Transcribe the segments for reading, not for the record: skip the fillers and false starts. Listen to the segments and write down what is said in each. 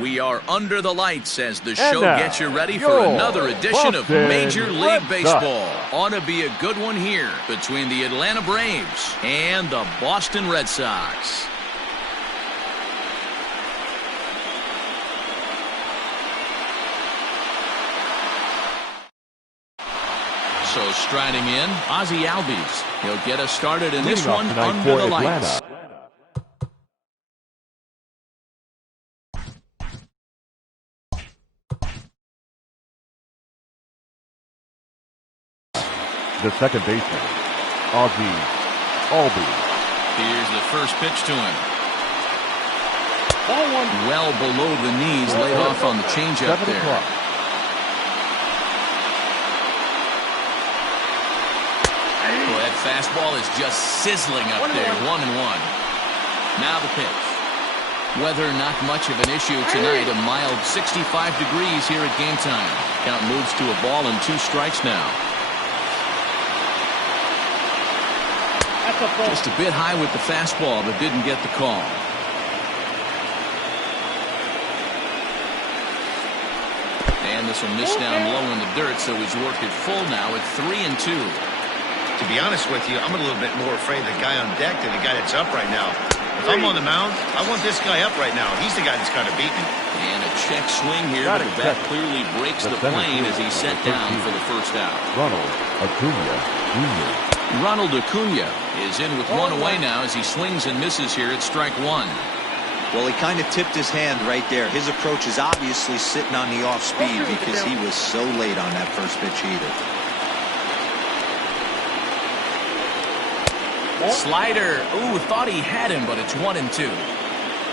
We are under the lights as the show gets you ready for another edition of Major League Baseball. Ought to be a good one here between the Atlanta Braves and the Boston Red Sox. So striding in, Ozzie Albies. He'll get us started in this one under the lights. The second baseman, Ozzie Albies. Here's the first pitch to him. Ball one. Well below the knees, laid off on the changeup there. Well, that fastball is just sizzling up there, 1-1. Now the pitch. Weather not much of an issue tonight. A mild 65 degrees here at game time. Count moves to a ball and 2 strikes now. Just a bit high with the fastball, but didn't get the call. And this will miss down low in the dirt, so he's worked it full now at 3-2. To be honest with you, I'm a little bit more afraid of the guy on deck than the guy that's up right now. If I'm on the mound, I want this guy up right now. He's the guy that's got to beat me. And a check swing here, but the bat clearly breaks the plane as he's set down for the first out. Ronald Acuna Jr. Ronald Acuna is in with 1 away now as he swings and misses here at strike 1. Well, he kind of tipped his hand right there. His approach is obviously sitting on the off speed because he was so late on that first pitch either. Slider. Ooh, thought he had him, but it's 1-2.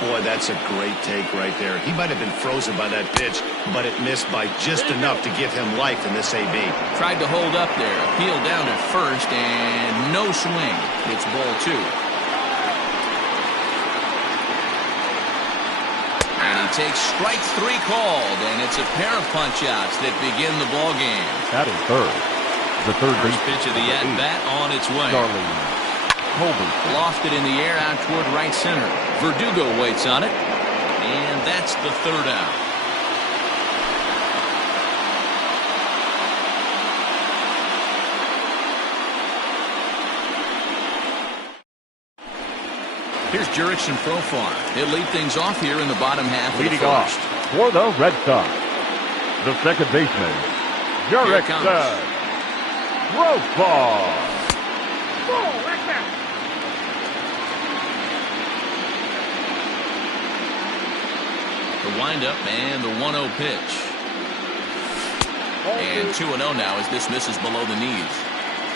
Boy, that's a great take right there. He might have been frozen by that pitch, but it missed by just enough to give him life in this AB. Tried to hold up there. Peeled down at first, and no swing. It's ball 2. And he takes strike 3 called, and it's a pair of punch-outs that begin the ball game. That is third. The third First pitch of the at-bat on its way. Lofted in the air out toward right center. Verdugo waits on it, and that's the third out. Here's Jurickson Profar. He'll lead things off here in the bottom half of the first. Off for the Red Sox, the second baseman, Jurickson Profar. The windup and the 1-0 pitch. And 2-0 now as this misses below the knees.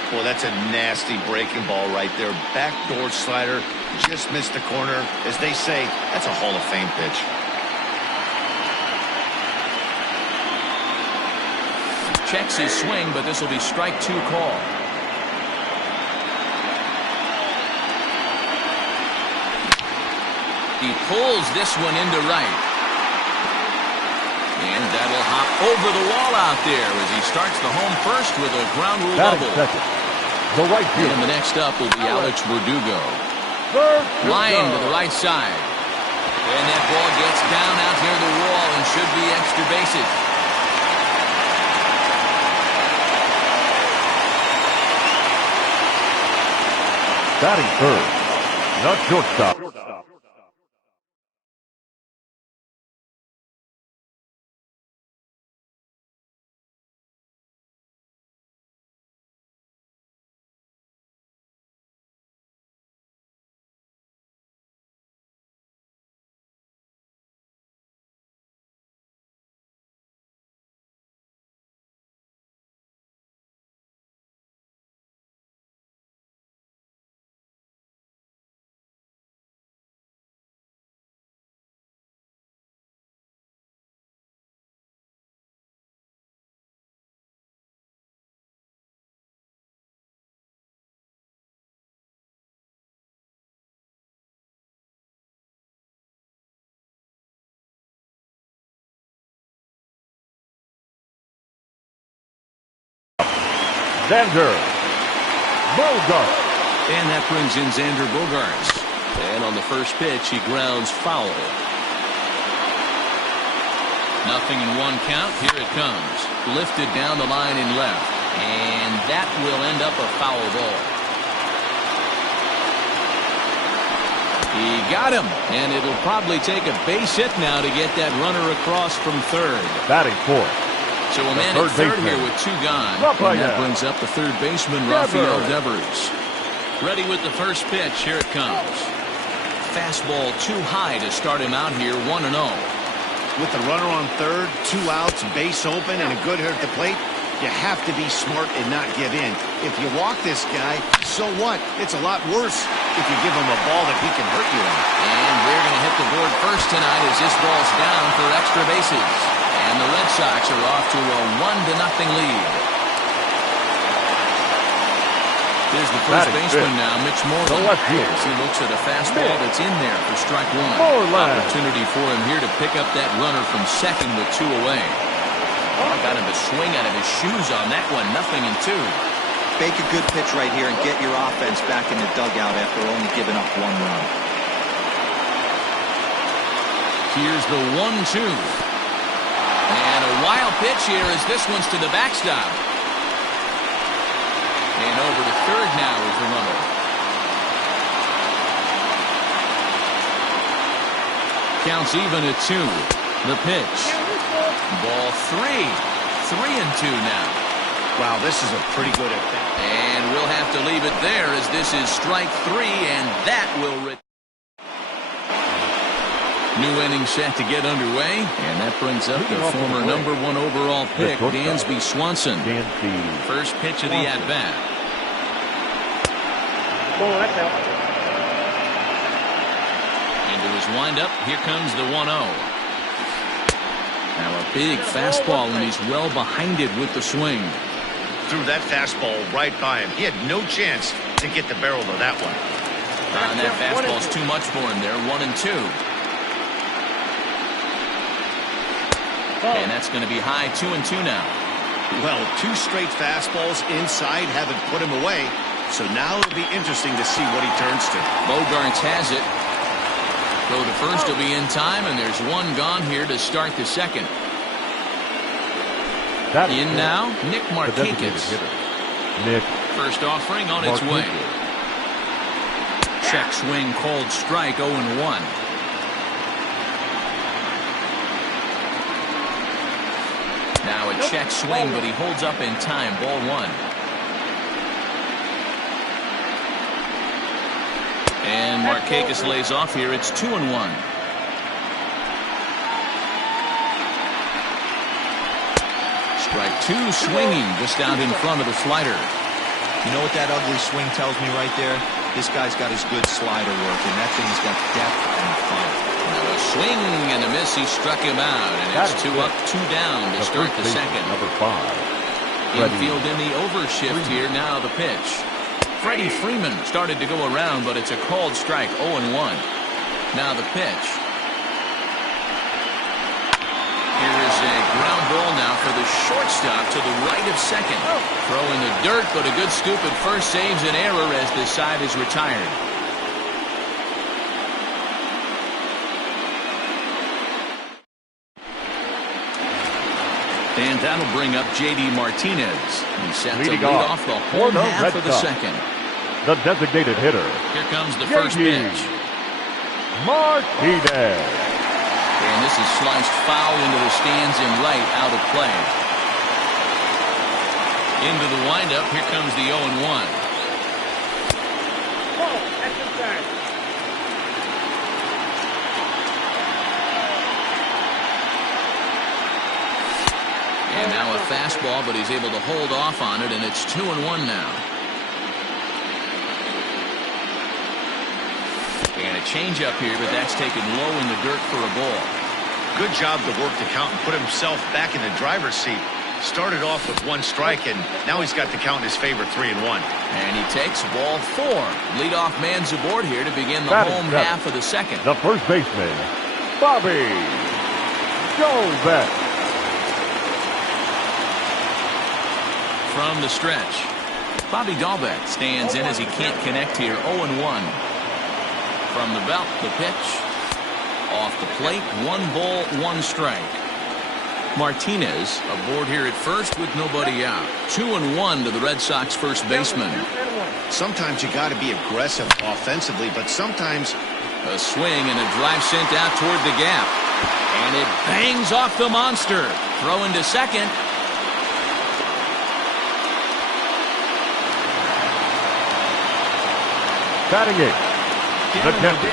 Boy, that's a nasty breaking ball right there. Backdoor slider, just missed the corner. As they say, that's a Hall of Fame pitch. Checks his swing, but this will be strike 2 call. He pulls this one into right. And that'll hop over the wall out there as he starts the home first with a ground rule double. The right field. And the next up will be Alex Verdugo. Line to the right side. And that ball gets down out near the wall and should be extra bases. Batting third, the shortstop. Xander Bogaerts. And that brings in Xander Bogaerts. And on the first pitch, he grounds foul. Nothing in one count. Here it comes. Lifted down the line in left. And that will end up a foul ball. He got him. And it'll probably take a base hit now to get that runner across from third. Batting fourth. So a man at third here with two gone. And that brings up the third baseman, Rafael Devers. Ready with the first pitch. Here it comes. Fastball too high to start him out here, 1-0. With the runner on third, 2 outs, base open, and a good hit at the plate, you have to be smart and not give in. If you walk this guy, so what? It's a lot worse if you give him a ball that he can hurt you on. And we're going to hit the board first tonight as this ball's down for extra bases. And the Red Sox are off to a 1-0 lead. Here's the first baseman now, Mitch Moreland. As he looks at a fastball that's in there for strike one. Opportunity for him here to pick up that runner from second with 2 away. Oh, got him to swing out of his shoes on that one. 0-2. Make a good pitch right here and get your offense back in the dugout after only giving up 1 run. Here's the 1-2. And a wild pitch here as this one's to the backstop. And over to third now is the runner. Counts even at 2. The pitch. Ball 3. 3-2 now. Wow, this is a pretty good at bat. And we'll have to leave it there as this is strike 3, and that will... New inning set to get underway, and that brings up the former #1 overall pick, Dansby Swanson. First pitch of the at-bat. Into his windup, here comes the 1-0. Now a big fastball, and he's well behind it with the swing. Threw that fastball right by him. He had no chance to get the barrel of that one. And that fastball's too much for him there, 1-2. And that's going to be high, 2-2 now. Well, 2 straight fastballs inside haven't put him away. So now it'll be interesting to see what he turns to. Bogarts has it. Go to first will be in time, and there's 1 gone here to start the second. In now, Nick Markakis. First offering on its way. Check swing, called strike, 0-1. Now a check swing, but he holds up in time. Ball 1. And Markakis lays off here. It's 2-1. Strike 2 swinging just out in front of the slider. You know what that ugly swing tells me right there? This guy's got his good slider work, and that thing's got depth and fire. Now a swing and a miss. He struck him out, and it's 2 up, 2 down to start the second. Number 5. Infield in the overshift here. Now the pitch. Freddie Freeman started to go around, but it's a called strike, 0-1. Now the pitch. Here is a ground ball now for the shortstop to the right of second. Throw in the dirt, but a good scoop at first saves an error as this side is retired. And that'll bring up J.D. Martinez. He's set to lead off the whole half of the second. The designated hitter. Here comes the first pitch. Martinez. And this is sliced foul into the stands in right, out of play. Into the windup. Here comes the 0-1. And now a fastball, but he's able to hold off on it, and it's 2-1 now. And a changeup here, but that's taken low in the dirt for a ball. Good job to work the count and put himself back in the driver's seat. Started off with 1 strike, and now he's got the count in his favor, 3-1. And he takes ball 4. Leadoff man's aboard here to begin the home half of the second. The first baseman, Bobby Dalbec. From the stretch, Bobby Dalbec stands in as he can't connect here, 0-1. From the belt, the pitch. Off the plate, 1 ball, 1 strike. Martinez aboard here at first with nobody out. 2-1 to the Red Sox first baseman. Sometimes you got to be aggressive offensively, but sometimes a swing and a drive sent out toward the gap. And it bangs off the monster. Throw into second. Batting it, the captain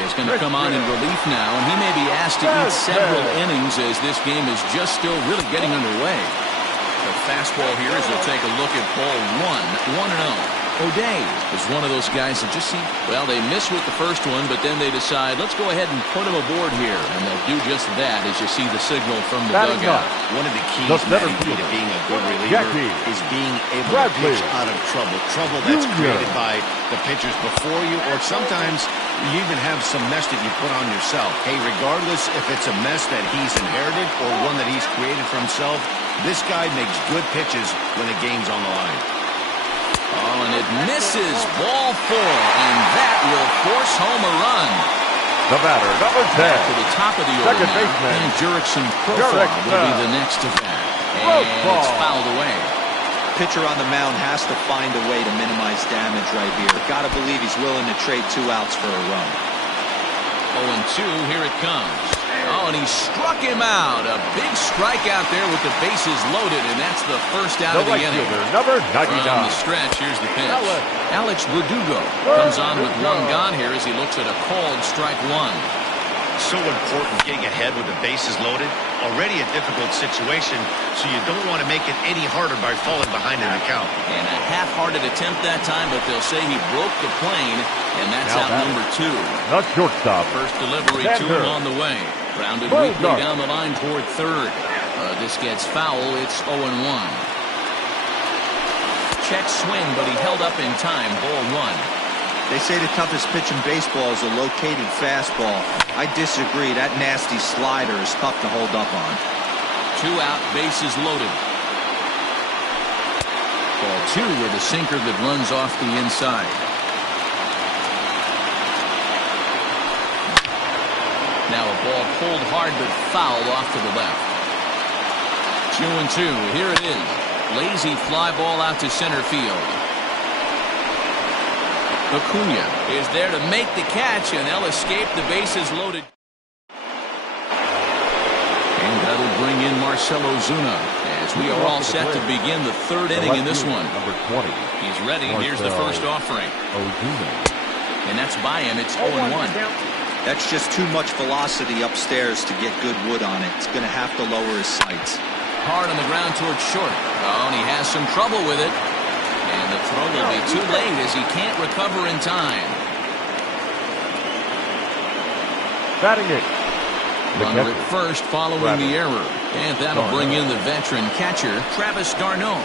is going to come on in relief now, and he may be asked to eat several innings as this game is just still really getting underway. The fastball here as we'll take a look at ball 1, 1-0. O'Day is one of those guys that just seem, well, they miss with the first one, but then they decide, let's go ahead and put him aboard here. And they'll do just that as you see the signal from the dugout. One of the keys, Matty, to being a good reliever is being able to pitch out of trouble. Trouble that's created by the pitchers before you, or sometimes you even have some mess that you put on yourself. Hey, regardless if it's a mess that he's inherited or one that he's created for himself, this guy makes good pitches when the game's on the line. Oh, and it misses. Ball 4, and that will force home a run. The batter, number 10. Back to the top of the order. Second baseman. And Jurickson Profile will be the next to bat. And it's fouled away. Pitcher on the mound has to find a way to minimize damage right here. Got to believe he's willing to trade 2 outs for a run. 0-2, here it comes. Oh, and he struck him out. A big strike out there with the bases loaded, and that's the first out of the inning. Number 99. From the stretch, here's the pitch. Alex Verdugo comes on with 1 gone here as he looks at a called strike 1. So important getting ahead with the bases loaded. Already a difficult situation, so you don't want to make it any harder by falling behind in the count. And a half-hearted attempt that time, but they'll say he broke the plane, and that's out number 2. Not shortstop. First delivery to him on the way. Grounded weakly down the line toward third. This gets foul. It's 0-1. Check swing, but he held up in time. Ball 1. They say the toughest pitch in baseball is a located fastball. I disagree. That nasty slider is tough to hold up on. 2 out, bases loaded. Ball 2 with a sinker that runs off the inside. Now a ball pulled hard but fouled off to the left. 2-2. Here it is. Lazy fly ball out to center field. Acuna is there to make the catch, and they'll escape the bases loaded. And that'll bring in Marcell Ozuna as we are all set to begin the 3rd inning in this one. Number 20. He's ready, and here's the first offering. Ozuna. And that's by him. It's 0-1. That's just too much velocity upstairs to get good wood on it. It's going to have to lower his sights. Hard on the ground towards short. Oh, and he has some trouble with it. And the throw will be too late as he can't recover in time. Batting it. Runner at first following the error. And that'll bring in the veteran catcher, Travis d'Arnaud.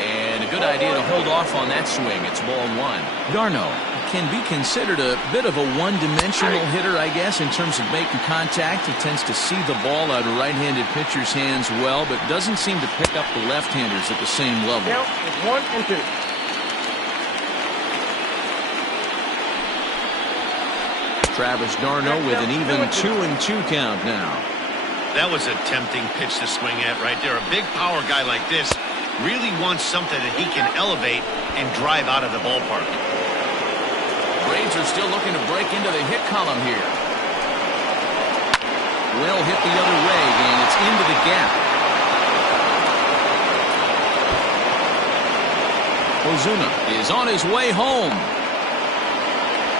And a good idea to hold off on that swing. It's ball 1. d'Arnaud can be considered a bit of a one-dimensional hitter, I guess, in terms of making contact. He tends to see the ball out of right-handed pitchers' hands well, but doesn't seem to pick up the left-handers at the same level. Now it's 1-2. Travis d'Arnaud with an even 2-2 count now. That was a tempting pitch to swing at right there. A big power guy like this really wants something that he can elevate and drive out of the ballpark. Braves are still looking to break into the hit column here. Well hit the other way, and it's into the gap. Ozuna is on his way home.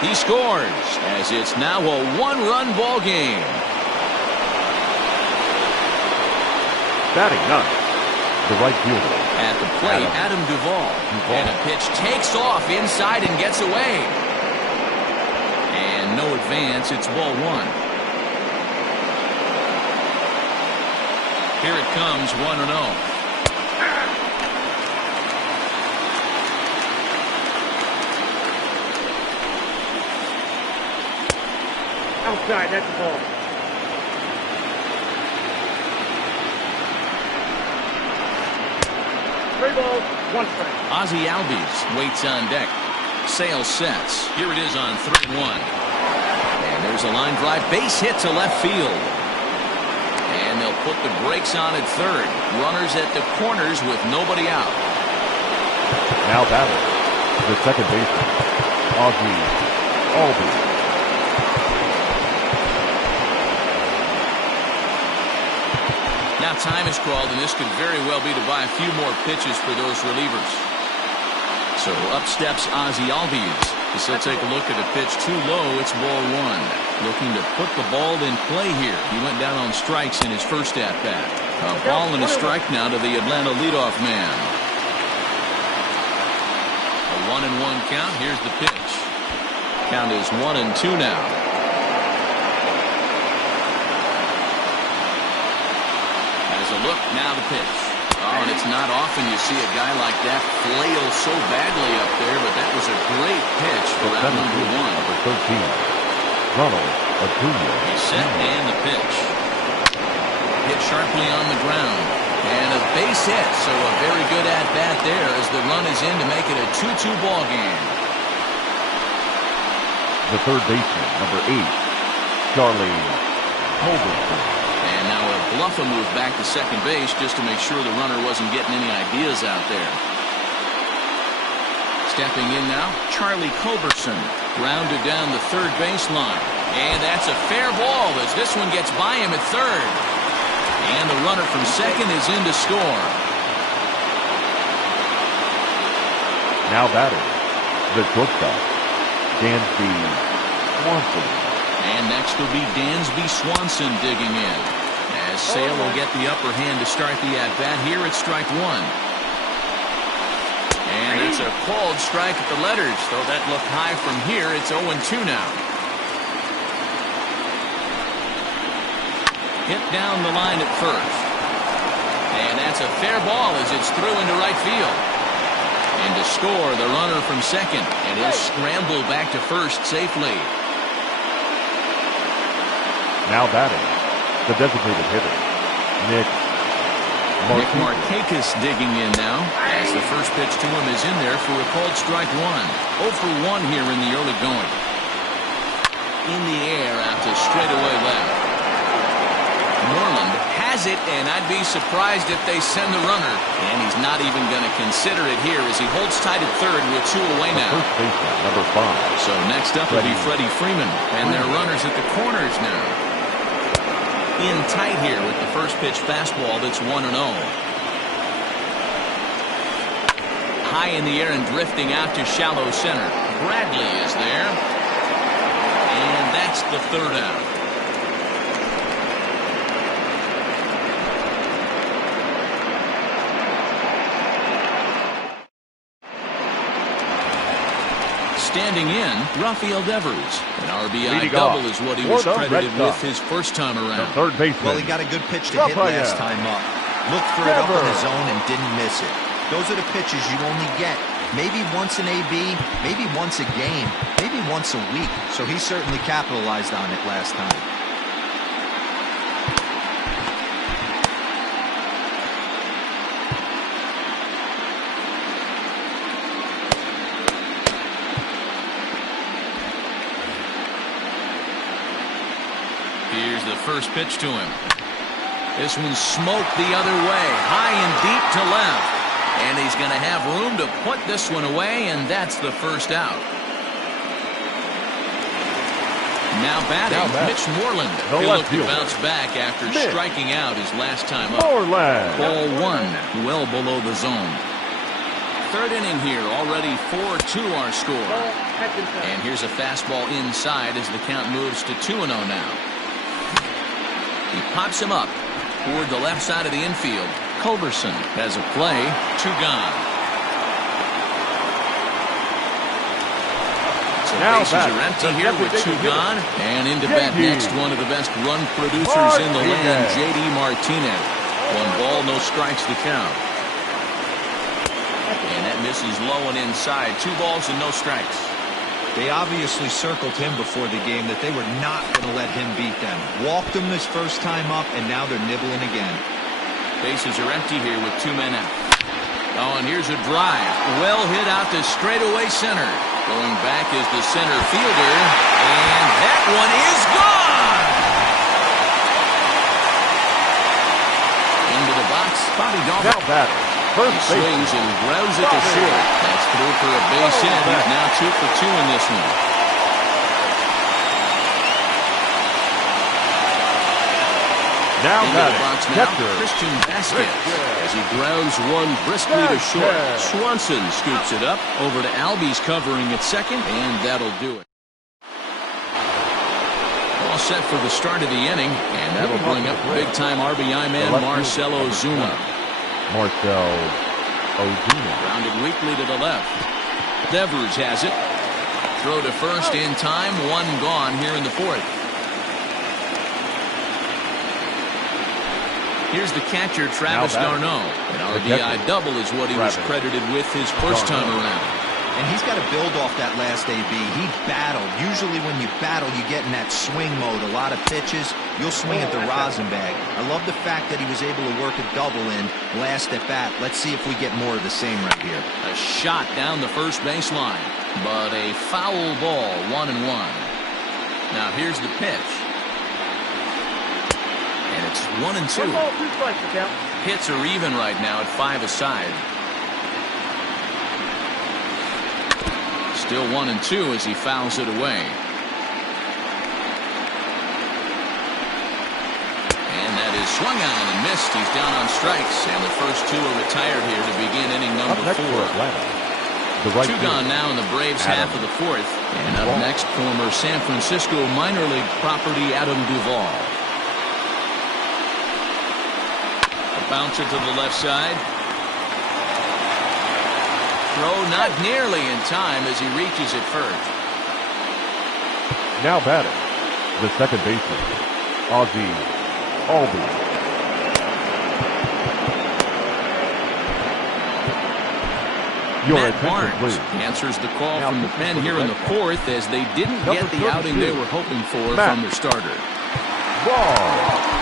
He scores as it's now a 1-run ball game. Batting 9. The right fielder. At the plate, Adam Duvall. And a pitch takes off inside and gets away. And no advance. It's ball 1. Here it comes, 1-0. Outside, that's the ball. Three balls, 1 strike. Ozzie Albies waits on deck. Sale sets. Here it is on 3-1. And there's a line drive base hit to left field. And they'll put the brakes on at third. Runners at the corners with nobody out. Now batting, the second baseman, Ozzie Albies. Now time is called, and this could very well be to buy a few more pitches for those relievers. So up steps Ozzie Albies. As he'll take a look at a pitch too low. It's ball one. Looking to put the ball in play here. He went down on strikes in his first at-bat. A ball and a strike now to the Atlanta leadoff man. A 1-1 count. Here's the pitch. Count is 1-2 now. As a look, now the pitch. Oh, and it's not often you see a guy like that flail so badly up there, but that was a great pitch for out number one. Number 13, Ronald Acuna. He's set and the pitch. Hit sharply on the ground. And a base hit, so a very good at-bat there as the run is in to make it a 2-2 ball game. The third baseman, number 8, Charlie Culberson. And now a Bluffa move back to second base just to make sure the runner wasn't getting any ideas out there. Stepping in now, Charlie Culberson. Grounded down the third baseline. And that's a fair ball as this one gets by him at third. And the runner from second is in to score. Now batting, the shortstop, Dansby Swanson. And next will be Dansby Swanson digging in. As Sale will get the upper hand to start the at-bat. Here it's strike one. And it's a called strike at the letters. Though that looked high from here, it's 0-2 now. Hit down the line at first. And that's a fair ball as it's through into right field. And to score, the runner from second. And he'll scramble back to first safely. Now batting, the designated hitter, Nick Markakis digging in now. As the first pitch to him is in there for a called strike one. 0 for 1 here in the early going. In the air out to straightaway left. Moreland has it, and I'd be surprised if they send the runner. And he's not even going to consider it here as he holds tight at third with 2 away now. First baseman, number 5. So next up will be Freddie Freeman. And their runners at the corners now. In tight here with the first pitch fastball that's 1-0. High in the air and drifting out to shallow center. Bradley is there. And that's the third out. Standing in, Rafael Devers. An RBI double is what he was credited with his first time around. The third baseman. Well, he got a good pitch to hit last time up. Looked for it up in his zone and didn't miss it. Those are the pitches you only get maybe once in AB, maybe once a game, maybe once a week. So he certainly capitalized on it last time. Here's the first pitch to him. This one smoked the other way, high and deep to left. And he's going to have room to put this one away, and that's the first out. Now batting, Mitch Moreland. He'll look to bounce back after striking out his last time up. Ball one, well below the zone. Third inning here, already 4-2 our score. And here's a fastball inside as the count moves to 2-0 now. He pops him up toward the left side of the infield. Culberson has a play. 2 gone. So bases are empty here with 2 gone. And into bat next, one of the best run producers in the land, J.D. Martinez. 1 ball, no strikes to count. And that misses low and inside. 2 balls and no strikes. They obviously circled him before the game that they were not going to let him beat them. Walked him his first time up, and now they're nibbling again. Bases are empty here with 2 men out. Oh, and here's a drive. Well hit out to straightaway center. Going back is the center fielder, and that one is gone! strikes. Bobby Dolphin. Now batter, first He base. swings and grounds it to short. That's through for a base hit. He's now 2 for 2 in this one. Now Into the batting, box now, catcher. Christian Vasquez, as he grounds one briskly to short. Swanson scoops it up over to Albies covering at second, and that'll do it. All set for the start of the inning, and that'll bring up big-time RBI man Marcell Ozuna. Marcell Ozuna. Grounded weakly to the left. Devers has it. Throw to first in time. One gone here in the fourth. Here's the catcher, Travis d'Arnaud. An RBI double is what he was credited with his first time around. And he's got to build off that last AB. He battled. Usually when you battle, you get in that swing mode. A lot of pitches, you'll swing at the rosin bag. I love the fact that he was able to work a double in last at bat. Let's see if we get more of the same right here. A shot down the first baseline, but a foul ball, 1-1. Now here's the pitch. And it's 1-2. Hits are even right now at 5 aside. Still 1-2 as he fouls it away. And that is swung on and missed. He's down on strikes, and the first 2 are retired here to begin inning number 4. Two gone now in the Braves' half of the fourth. And up next, former San Francisco minor league property Adam Duvall. A bouncer to the left side. Throw not nearly in time as he reaches it first. Now batting, the second baseman, Ozzie Albies. Matt Barnes answers the call from the pen here in the fourth as they didn't get the outing they were hoping for from their starter. Ball.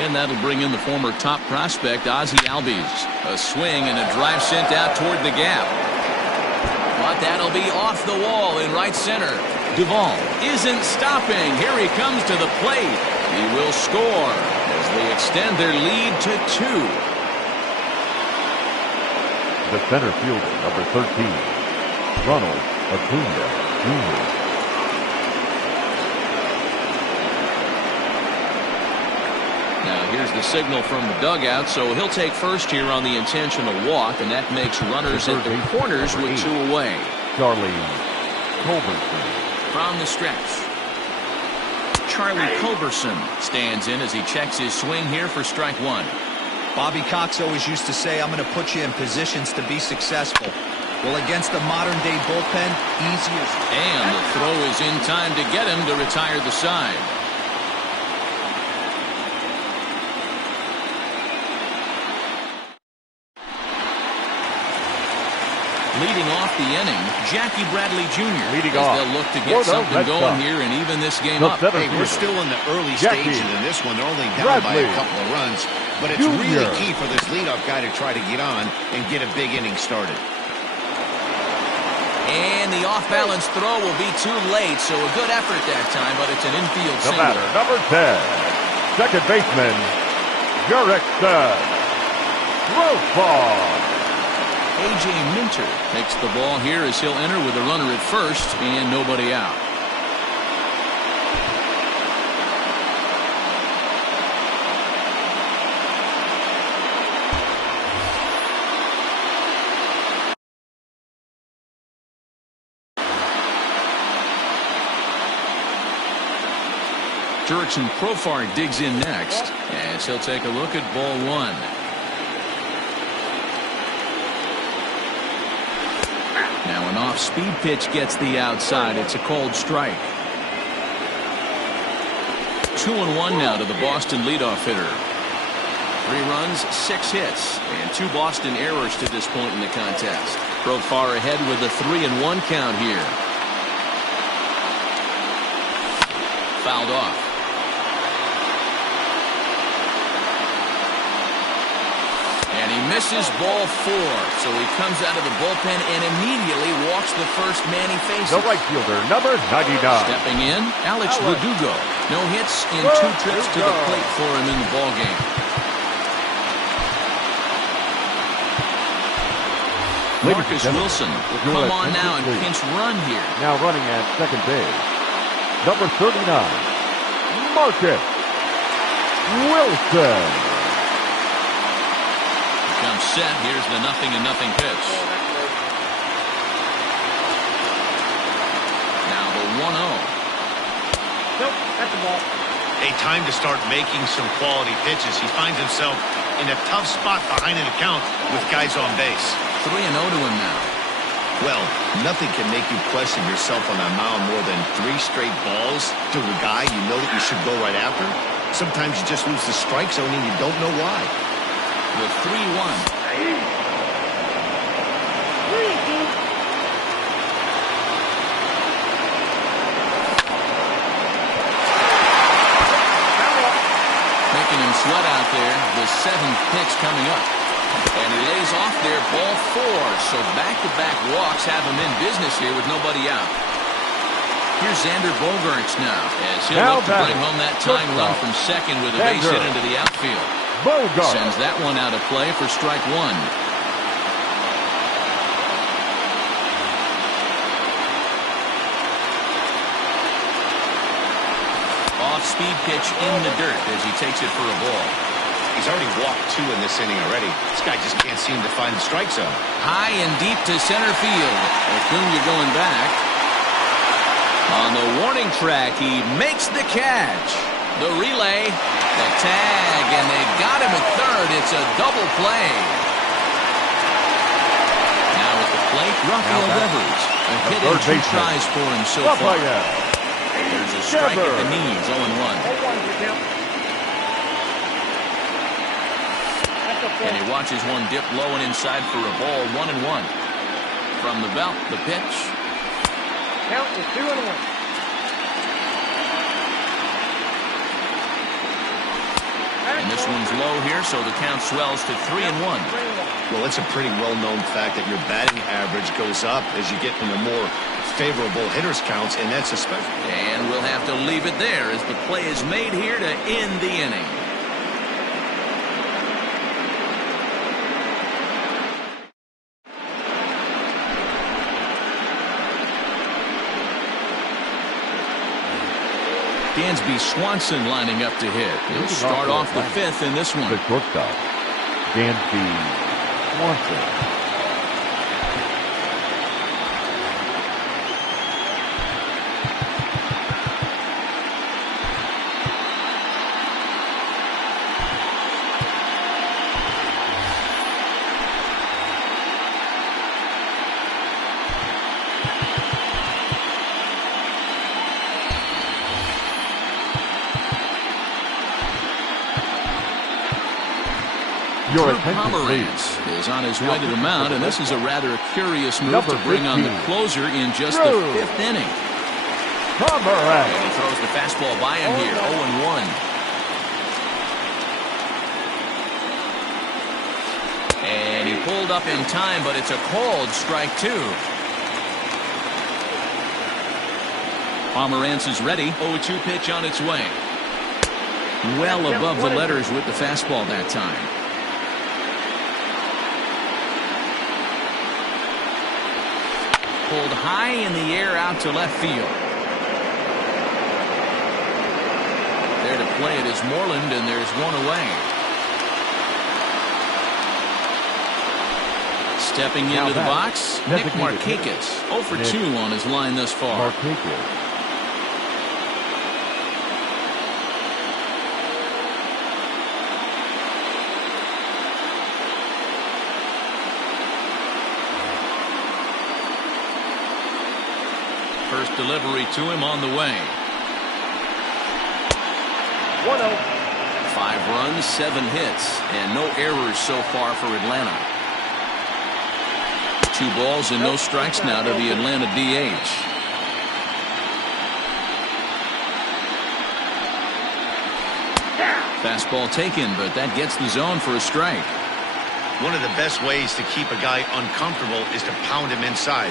And that'll bring in the former top prospect, Ozzie Albies. A swing and a drive sent out toward the gap. But that'll be off the wall in right center. Duvall isn't stopping. Here he comes to the plate. He will score as they extend their lead to 2. The center fielder, number 13, Ronald Acuna Jr. Now here's the signal from the dugout, so he'll take first here on the intentional walk, and that makes runners at the corners with 2 away. Charlie Culberson. From the stretch, Charlie Culberson stands in as he checks his swing here for strike 1. Bobby Cox always used to say, I'm going to put you in positions to be successful. Well, against the modern-day bullpen, easier. And the throw is in time to get him to retire the side. Leading off the inning, Jackie Bradley Jr. Leading as off. they'll look to get something going here and even this game up. Hey, we're still in the early stages of this one. They're only down by a couple of runs. But it's really key for this leadoff guy to try to get on and get a big inning started. And the off-balance throw will be too late, so a good effort that time, but it's an infield The single. batter, number 10, second baseman, Jurick Profar. A.J. Minter takes the ball here as he'll enter with a runner at first and nobody out. Jurickson Profar digs in next as he'll take a look at ball 1. Now an off-speed pitch gets the outside. It's a called strike. 2-1 now to the Boston leadoff hitter. 3 runs, 6 hits, and 2 Boston errors to this point in the contest. Profar ahead with a 3-1 count here. Fouled off. And he misses ball 4. So he comes out of the bullpen and immediately walks the first man he faces. The right fielder, number 99. Stepping in, Alex Verdugo. No hits in 2 trips to the plate for him in the ballgame. Marcus Wilson will come on now and pinch run here. Now running at second base, number 39, Marcus Wilson. Comes set. Here's the 0-0 pitch. Now the 1-0. Nope, that's the ball. A time to start making some quality pitches. He finds himself in a tough spot behind an account with guys on base. 3-0 to him now. Well, nothing can make you question yourself on that mound more than 3 straight balls to a guy you know that you should go right after. Sometimes you just lose the strike zone and you don't know why. The 3-1. Making him sweat out there. The 7th pitch coming up. And he lays off there, ball 4. So back-to-back walks have him in business here with nobody out. Here's Xander Bogaerts now, as he'll look to bring home that tying run from second with a base hit into the outfield. Bogaerts sends that one out of play for strike 1. Off-speed pitch in the dirt as he takes it for a ball. He's already walked 2 in this inning already. This guy just can't seem to find the strike zone. High and deep to center field. Acuna going back. On the warning track, he makes the catch. The relay, the tag, and they got him at third. It's a double play. Now at the plate, Rafael Devers. A hit in 2 tries for him so far. There's a strike at the knees, 0-1. And he watches one dip low and inside for a ball, 1-1. From the belt, the pitch. Count is 2-1. And this one's low here, so the count swells to 3-1. Well, it's a pretty well-known fact that your batting average goes up as you get into more favorable hitters counts, and that's especially. And we'll have to leave it there as the play is made here to end the inning. Dansby Swanson lining up to hit. He'll start off the 5th in this one. The shortstop, Dansby Swanson. Pomerantz is on his way to the mound, and this is a rather curious move to bring on the closer in just the 5th inning. Pomerantz. And he throws the fastball by him here, 0-1. And he pulled up in time, but it's a called strike 2. Pomerantz is ready. 0-2 pitch on its way. Well above the letters with the fastball that time. Pulled high in the air out to left field. There to play it is Moreland, and there's one away. Stepping into the box, Nick Markakis. 0 for 2 on his line thus far. First delivery to him on the way. 1-0. 5 runs, 7 hits, and no errors so far for Atlanta. 2 balls and no strikes now to the Atlanta DH. Fastball taken, but that gets the zone for a strike. One of the best ways to keep a guy uncomfortable is to pound him inside.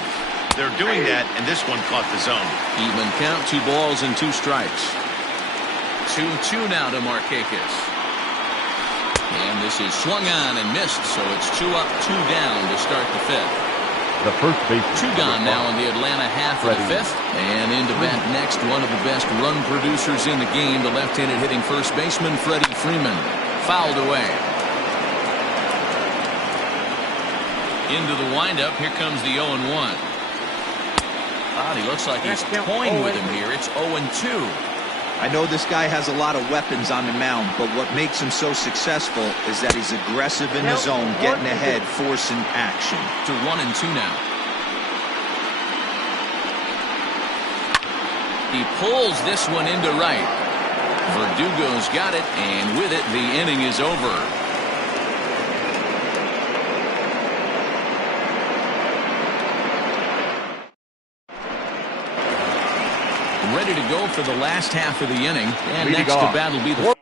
They're doing that, and this one caught the zone. Even count, 2 balls and 2 strikes. 2-2 now to Markakis. And this is swung on and missed, so it's 2 up, 2 down to start the 5th. The first baseman. 2 gone now in the Atlanta half of the 5th. And into bat next, one of the best run producers in the game, the left-handed hitting first baseman, Freddie Freeman. Fouled away. Into the windup, here comes the 0-1. He looks like he's toying with him here. It's 0-2. I know this guy has a lot of weapons on the mound, but what makes him so successful is that he's aggressive in the zone, getting ahead, forcing action. To 1-2 now. He pulls this one into right. Verdugo's got it, and with it, the inning is over. Ready to go for the last half of the inning, and next to bat will be the